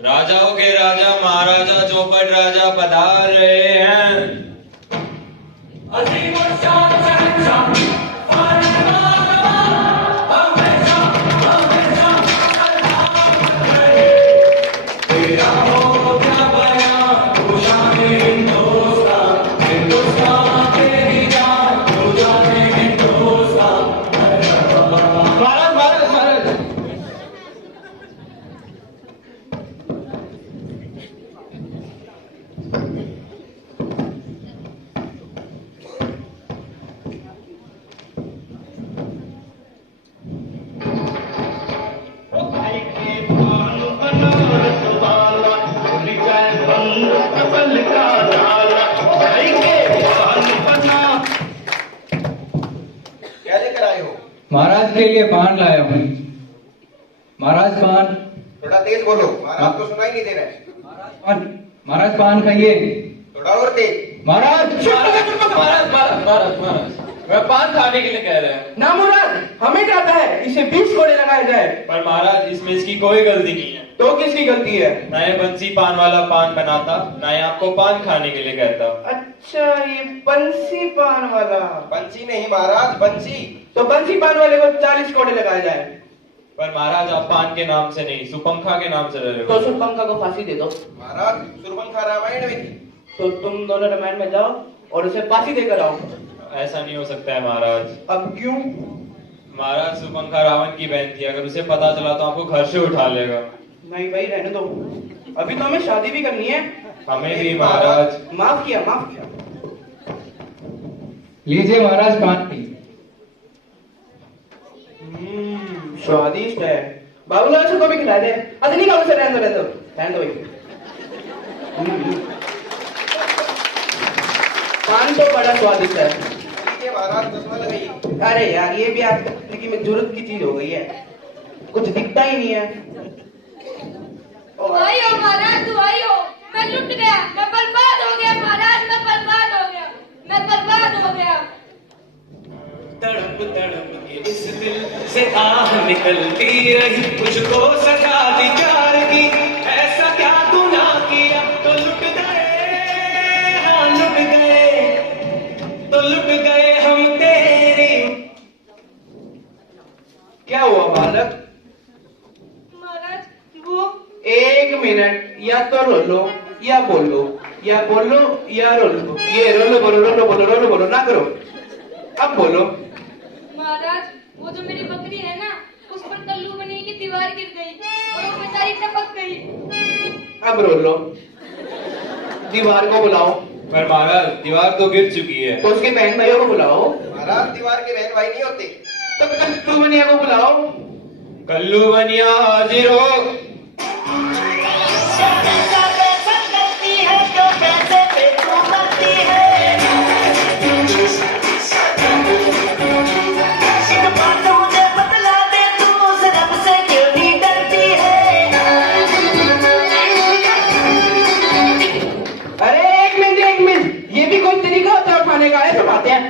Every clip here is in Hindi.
राजाओं के राजा महाराजा चौपट राजा पधार रहे हैं। अजीम और शान शहंशाह, हमेशा हमेशा सलाम रहे। तेरा हो क्या बयां, तू शान हिंदुस्तान, हिंदुस्तान तेरी जान, तू जाने हिंदुस्तान। महाराज महाराज महाराज, क्या लेकर आए हो? महाराज के लिए पान लाया हूँ। महाराज पान। थोड़ा तेज बोलो, महाराज को सुनाई नहीं दे रहा है। महाराज पान खाइए। थोड़ा और तेज। महाराज महाराज महाराज महाराज, वह पान खाने के लिए कह रहे हैं। ना मुराद, हमें जाता है इसे 20 कोड़े लगाए जाए। पर महाराज इसमें इसकी कोई गलती नहीं है। तो किसकी गलती है? ना ये बंसी पान वाला पान बनाता, ना ये आपको पान खाने के लिए कहता। अच्छा, ये बंसी पान वाला। बंसी नहीं महाराज, बंसी। तो बंसी पान वाले को 40 कोड़े लगाए जाए। पर महाराज आप पान के नाम से नहीं, सुपंखा के नाम से ले रहे तो हो। सुरपंखा को फांसी दे दो। महाराज सुरपंखा रामायण में थी। तो तुम दोनों रामायण में जाओ और उसे फांसी देकर आओ। ऐसा नहीं हो सकता है महाराज। अब क्यों? महाराज सुपंखा रावण की बहन थी, अगर उसे पता चला तो आपको घर से उठा लेगा। नहीं भाई, रहने दो। अभी तो हमें शादी भी करनी है। हमें भी महाराज। माफ किया, माफ किया। लीजिए महाराज पान पी। स्वादिष्ट है। बाबूलाल से को भी खिला दे। अच्छा नहीं खाओ, रहने दो, रहने दो, रहने दो भाई। पान तो बड़ा स्वादिष्ट है। ये महाराज चश्मा लगाइए। अरे यार, ये भी आज तकनीकी में जरूरत की चीज हो गई है, कुछ दिखता ही नहीं है। दुआई हो महाराज, दुआई हो। मैं लुट गया, मैं बर्बाद हो गया महाराज, मैं बर्बाद हो गया, मैं बर्बाद हो गया। तड़प तड़प के इस दिल से आह निकलती रही, मुझको सजा दी प्यार की, ऐसा क्या गुनाह किया। तो लुट गए, हाँ लुट गए, तो लुट गए हम तेरी। क्या हुआ बालक? महाराज वो 1 मिनट, या तो रो लो या बोलो, या बोलो या रो लो। ये रोलो बोलो, रोलो बोलो, रोलो बोलो ना करो। अब बोलो। महाराज, वो जो मेरी बकरी है ना, उस पर कल्लू बनी की दीवार गिर गई और वो बेचारी टपक गई। अब रो लो। दीवार को बुलाओ। पर महाराज दीवार तो गिर चुकी है। तो उसके बहन भाइयों को बुलाओ। महाराज दीवार के बहन भाई नहीं होते। तो कल्लू बनिया को बुलाओ। कल्लू बनिया हाजिर हो। अरे 1 मिनट, 1 मिनट, ये भी कोई तरीका होता है खाने का? है सब आते हैं।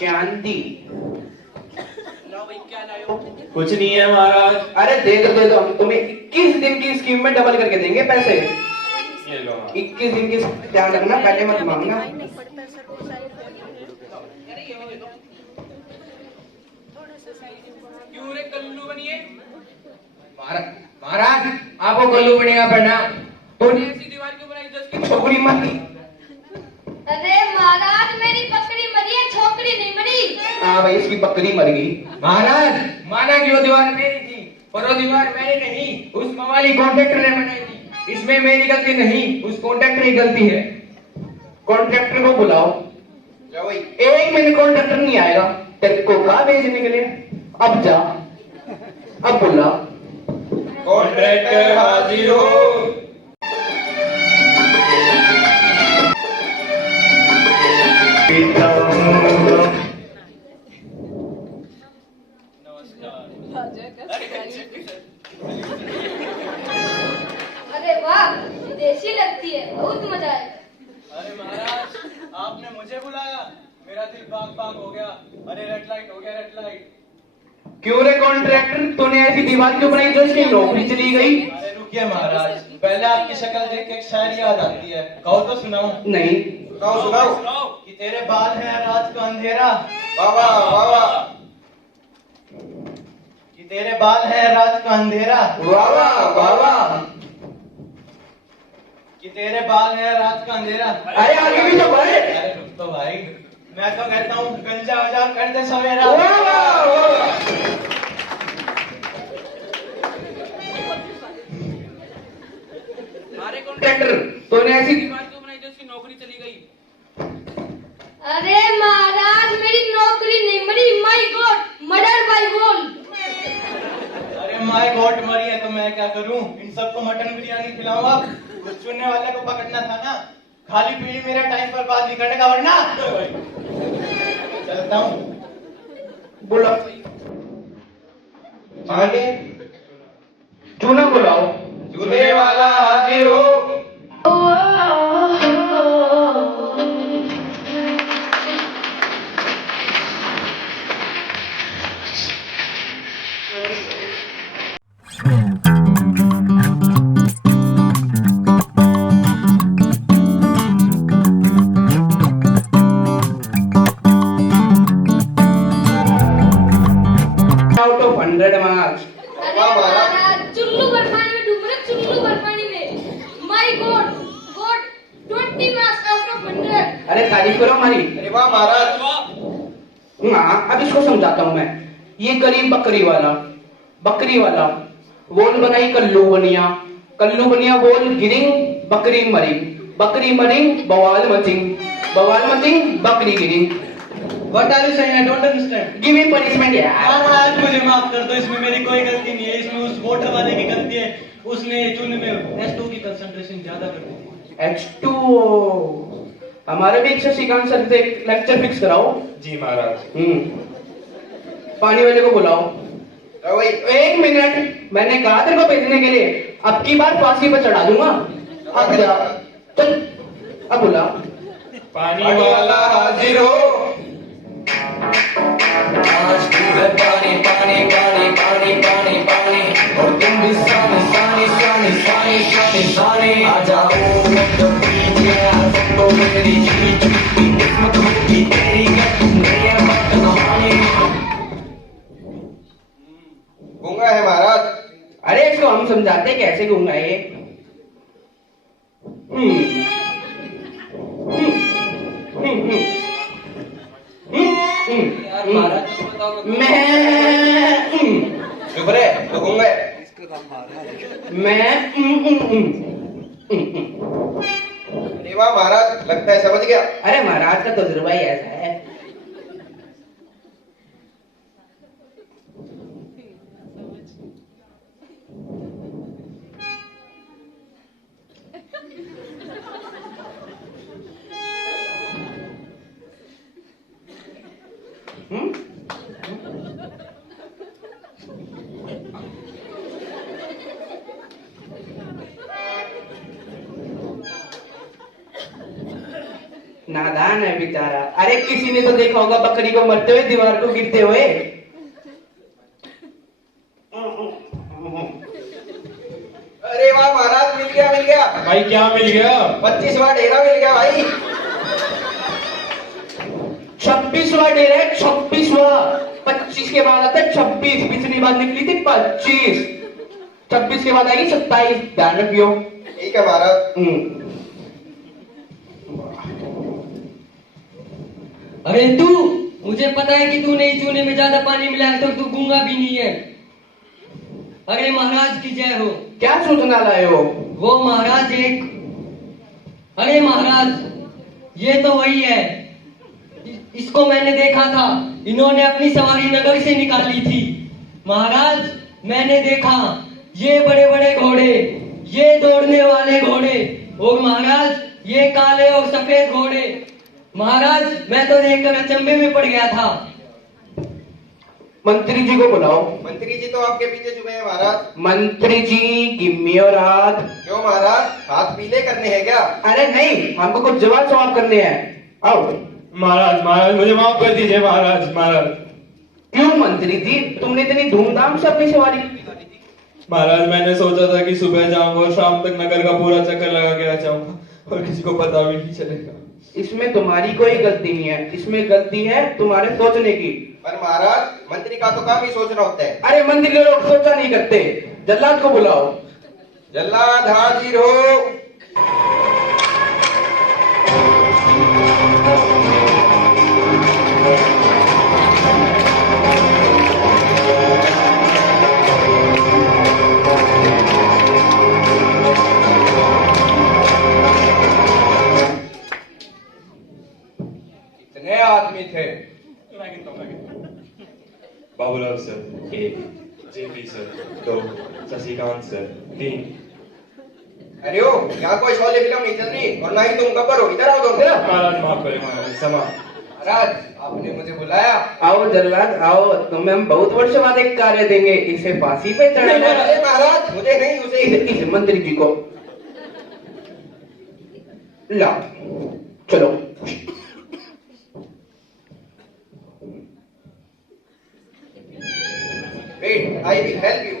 शांति। क्या लाए हो? कुछ नहीं है महाराज। अरे दे दो, हम तुम्हें 21 दिन की स्कीम में डबल करके देंगे पैसे। ये लो महाराज। 21 दिन की ध्यान रखना, पहले मत मांगना। क्यों रे कल्लू बनिए? महाराज आपको कल्लू बनेगा पड़ना। तूने ऐसी दीवार क्यों बनाई जिसकी छोकरी मर गई? अरे महाराज, मेरी बकरी मरी है, छोकरी नहीं मरी। हाँ भाई, इसकी बकरी मर गई। महाराज माना कि वो दीवार मेरी थी, पर वो दीवार मैंने नहीं, उस मवाली कॉन्ट्रैक्टर ने बनाई थी। इसमें मेरी गलती नहीं, उस कॉन्ट्रैक्टर की गलती है। कॉन्ट्रैक्टर को बुलाओ। जाओ भाई। 1 मिनट, कॉन्ट्रैक्टर नहीं आएगा तेरे को कहा भेजने के लिए। अब जा, अब बुला। कॉन्ट्रैक्टर हाजिर हो। अरे वाह, देसी लगती है, बहुत मजा है। अरे महाराज, आपने मुझे बुलाया, मेरा दिल बाग बाग हो गया। अरे रेड लाइट हो गया, रेड लाइट। क्यों रे कॉन्ट्रैक्टर, तूने ऐसी दीवार क्यों बनाई जो इसकी नौकरी चली गई? अरे रुकिए महाराज, पहले आपकी शक्ल देख के एक शायरी याद आती है, कहो तो सुनाऊं? नहीं। सुनाओ सुनाओ। कि तेरे बाल है रात का अंधेरा, वाह वाह वाह वाह कि तेरे बाल है रात का अंधेरा, वाह वाह वाह वाह। कि तेरे बाल है रात का अंधेरा। अरे आगे भी तो बढ़। अरे रुक तो भाई, मैं तो कहता हूँ गंजा वजा कर दे सवेरा। वाह वाह वाह। अरे कॉन्ट्रैक्टर, तूने ऐसी दीवार क्यों बनाई जो इसकी नौकरी चली गई? अरे महाराज मेरी नौकरी नहीं मरी, my God, murder by wall. अरे माय गॉड मरी है तो मैं क्या करूं? इन सबको मटन बिरयानी खिलाऊंगा। कुछ चुनने वाले को पकड़ना था ना, खाली पीली मेरा टाइम पर बाद निकलेगा वरना। चलता हूँ। बोला आगे चूना बुलाओ। चूने वाला हाजिर हो। Out of 100 marks. अरे महाराज चुल्लू भर पानी में डूब रहे, चुल्लू भर पानी में। My God God 20 marks out of 100। अरे तारीफ करो हमारी। अरे वाह महाराज। हाँ, अब इसको समझाता हूँ मैं। ये गरीब बकरी वाला वोल बनाई कल्लू बनिया वोल गिरिंग, बकरी मरिंग बवाल मचिंग बकरी गिरिंग। What are you saying? I don't understand. Give me punishment यार। महाराज मुझे माफ कर दो, इसमें मेरी कोई गलती नहीं है, इसमें उस वोटर वाले की गलती है। उसने चूने में H2 की कंसंट्रेशन ज्यादा कर दी। H2O। हमारे भी एक श्रीकांत सर से लेक्चर फिक्स कराओ। जी महाराज। पानी वाले को बुलाओ। वही 1 मिनट, मैंने कहा तेरे को भेजने के लिए, अब की बार फांसी पर चढ़ा दूंगा। अब जा, चल अब बुला। पानी वाला हाजिर हो। आज तू है पानी पानी पानी पानी पानी पानी और तुम भी सानी सानी सानी सानी सानी सानी आ जाओ जब पीछे आ तो मेरी जीत की किस्मत होगी तेरी मेरी बात कहानी। गूंगा है महाराज। अरे इसको हम समझाते कैसे गूंगा ये। चुप रहे तो गूंगा है। अरे वाह महाराज, लगता है समझ गया। अरे महाराज का तजुर्बा ही ऐसा है। नादान है बेचारा। अरे किसी ने तो देखा होगा बकरी को मरते हुए, दीवार को गिरते हुए। अरे वाह महाराज, मिल गया भाई क्या मिल गया? 25वां डेरा मिल गया भाई। 26वां डेरा है, 26वां। 25 के बाद आता है 26, पिछली बार निकली थी 25, 26 के बाद आएगी 27, ध्यान रखियो। ठीक है महाराज। अरे तू, मुझे पता है कि तू नहीं चूने में ज्यादा पानी मिला है तो तू गूंगा भी नहीं है। अरे महाराज की जय हो। क्या सूचना लाए हो? वो महाराज एक, अरे महाराज ये तो वही है, इसको मैंने देखा था, इन्होंने अपनी सवारी नगर से निकाली थी। महाराज मैंने देखा ये बड़े बड़े घोड़े, ये दौड़ने वाले घोड़े, और महाराज ये काले और सफेद घोड़े। महाराज मैं तो देखकर अचंभे में पड़ गया था। मंत्री जी को बुलाओ। मंत्री जी तो आपके पीछे छुपे हैं महाराज। मंत्री जी गिव मी योर हाथ। क्यों महाराज, हाथ पीले करने हैं क्या? अरे नहीं, हमको कुछ जवाब सवाब करने हैं। आओ। महाराज मुझे माफ कर दीजिए महाराज। क्यों मंत्री जी, तुमने इतनी धूमधाम से अपनी सवारी निकाली थी? महाराज मैंने सोचा था कि सुबह जाऊंगा और शाम तक नगर का पूरा चक्कर लगा के आ जाऊंगा और किसी को पता भी नहीं चलेगा। इसमें तुम्हारी कोई गलती नहीं है, इसमें गलती है तुम्हारे सोचने की। पर महाराज मंत्री का तो काम ही सोचना होता है। अरे मंत्री लोग सोचा नहीं करते, जल्लाद को बुलाओ। जल्लाद हाजिर हो। कितने आदमी थे? Babulal sir 1, JP sir 2, Shashikant sir 3। अरे ओ, यहाँ कोई शोले फिल्म नहीं चल रही और ना ही तुम गब्बर हो। इधर आओ दोनों। महाराज माफ करें महाराज, क्षमा। महाराज आपने मुझे बुलाया? आओ जल्लाद आओ, तुम्हें हम बहुत वर्ष बाद एक कार्य देंगे, इसे फांसी पे चढ़ाना है। अरे महाराज मुझे नहीं, उसे इस मंत्री जी को लाओ, चलो। Wait, I will help you.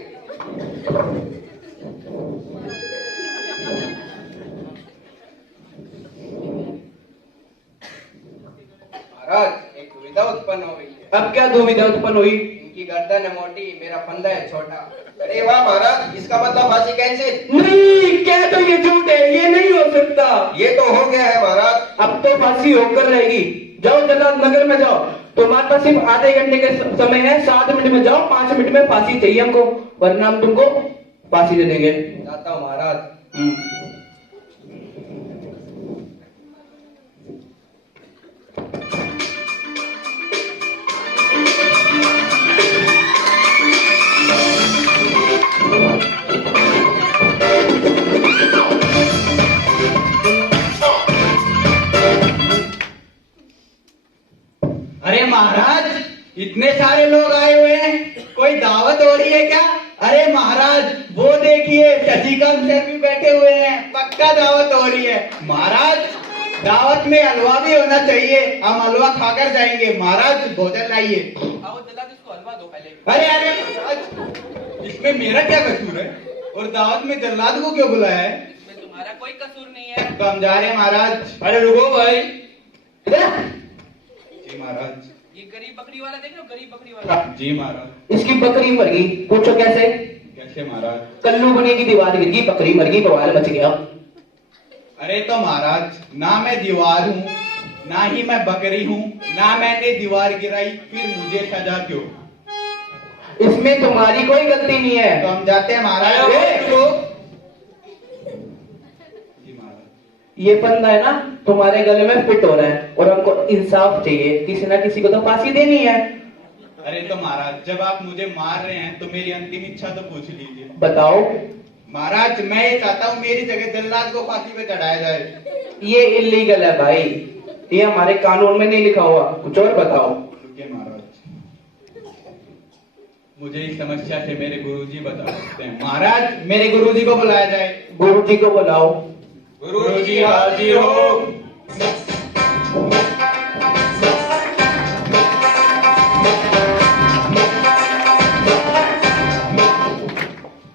महाराज एक दुविधा उत्पन्न हो गई है। अब क्या दुविधा उत्पन्न हुई? इनकी गर्दन है मोटी, मेरा फंदा है छोटा। अरे वाह महाराज, इसका मतलब फांसी कैंसिल। नहीं, क्या तो ये झूठ है, ये नहीं हो सकता। ये तो हो गया है महाराज। अब तो फांसी होकर रहेगी। जाओ जल्लाद नगर में जाओ, तुम्हारे पास सिर्फ आधे घंटे के समय है, 7 मिनट में जाओ, 5 मिनट में फांसी चाहिए हमको, वरना हम तुमको फांसी दे देंगे। जाता हूँ महाराज। अरे महाराज इतने सारे लोग आए हुए हैं, कोई दावत हो रही है क्या? अरे महाराज वो देखिए शशिकांत सर भी बैठे हुए हैं, पक्का दावत हो रही है। महाराज दावत में हलवा भी होना चाहिए, हम हलवा खाकर जाएंगे। महाराज भोजन लाइए। आओ जल्लाद इसको हलवा दो पहले। अरे अरे महाराज इसमें मेरा क्या कसूर है और दावत में जल्लाद को क्यों बुलाया है? इसमें तुम्हारा कोई कसूर नहीं है। तो हम जा रहे हैं महाराज। अरे रुको भाई। जी महाराज। ये गरीब बकरी वाला देख रहे हो, गरीब बकरी वाला। जी महाराज। इसकी बकरी मर गई, पूछो कैसे? कैसे महाराज? कल्लू बने की दीवार गिर गई, बकरी मर गई, बवाल मच गया। अरे तो महाराज ना मैं दीवार हूँ, ना ही मैं बकरी हूँ, ना मैंने दीवार गिराई, फिर मुझे सजा क्यों? इसमें तुम्हारी कोई गलती नहीं है। तो हम जाते हैं महाराज। जी महाराज। ये फंदा है ना तुम्हारे गले में फिट हो रहा है और हमको इंसाफ चाहिए, किसी ना किसी को तो फांसी देनी है। अरे तो महाराज जब आप मुझे मार रहे हैं तो मेरी अंतिम इच्छा तो पूछ लीजिए। बताओ। महाराज मैं ये चाहता हूँ मेरी जगह जल्लाद को फांसी पे चढ़ाया जाए। ये इलीगल है भाई, ये हमारे कानून में नहीं लिखा हुआ, कुछ और बताओ। रुकिए महाराज, मुझे इस समस्या से मेरे गुरुजी बता सकते हैं। महाराज मेरे गुरुजी को बुलाया जाए। गुरुजी को बुलाओ। गुरुजी हाजिर हो।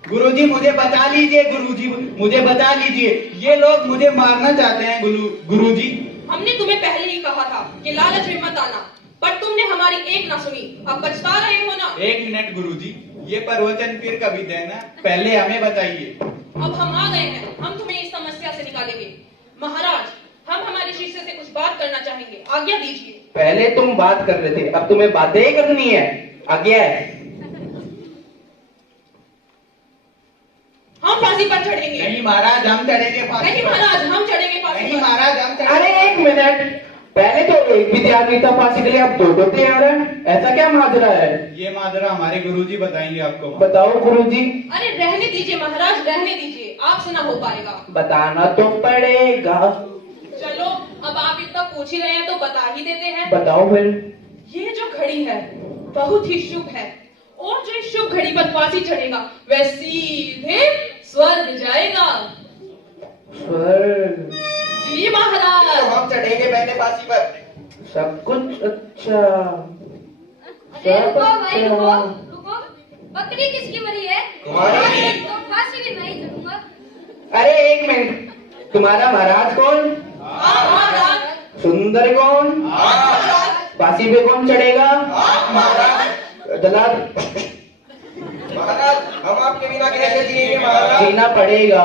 गुरुजी मुझे बचा लीजिए, गुरुजी मुझे बचा लीजिए, ये लोग मुझे मारना चाहते हैं। गुरुजी हमने तुम्हें पहले ही कहा था कि लालच में मत आना, पर तुमने हमारी एक ना सुनी। अब पछता रहे हो ना? 1 मिनट गुरुजी, ये प्रवचन फिर कभी देना, पहले हमें बताइए। अब हम आ गए हैं, हम तुम्हें इस समस्या से निकालेंगे। महाराज हम हमारे शिष्य से कुछ बात करना चाहेंगे, आज्ञा दीजिए। पहले तुम बात कर रहे थे, अब तुम्हें बातें ही करनी है, आज्ञा है। हम फांसी पर चढ़ेंगे। नहीं महाराज हम चढ़ेंगे फांसी नहीं पर। महाराज हम चढ़ेंगे फांसी नहीं पर। महाराज हम चढ़ेंगे। अरे 1 मिनट, पहले तो एक भी तैयार नहीं था फांसी के लिए, अब 2 तैयार है, ऐसा क्या माजरा है? ये माजरा हमारे गुरुजी बताएंगे आपको। बताओ गुरुजी। अरे रहने दीजिए महाराज, रहने दीजिए, आपसे ना हो पाएगा। बताना तो पड़ेगा। चलो अब आप इतना पूछ ही रहे हैं तो बता ही देते हैं। बताओ फिर। ये जो घड़ी है बहुत ही शुभ है, और जो इस शुभ घड़ी पर फांसी चढ़ेगा वह सीधे स्वर्ग जाएगा। स्वर्ग? जी महाराज। तो हम चढ़ेंगे पहले फांसी पर। सब कुछ अच्छा। ए, रुको भाई रुको रुको। बकरी किसकी मरी है? तुम्हारी। तो फांसी भी मैं ही चढ़ूंगा। अरे एक मिनट, तुम्हारा महाराज कौन? सुंदर कौन? फांसी पे कौन चढ़ेगा? दलाल। महाराज हम आपके बिना कैसे जिएंगे महाराज? जीना पड़ेगा।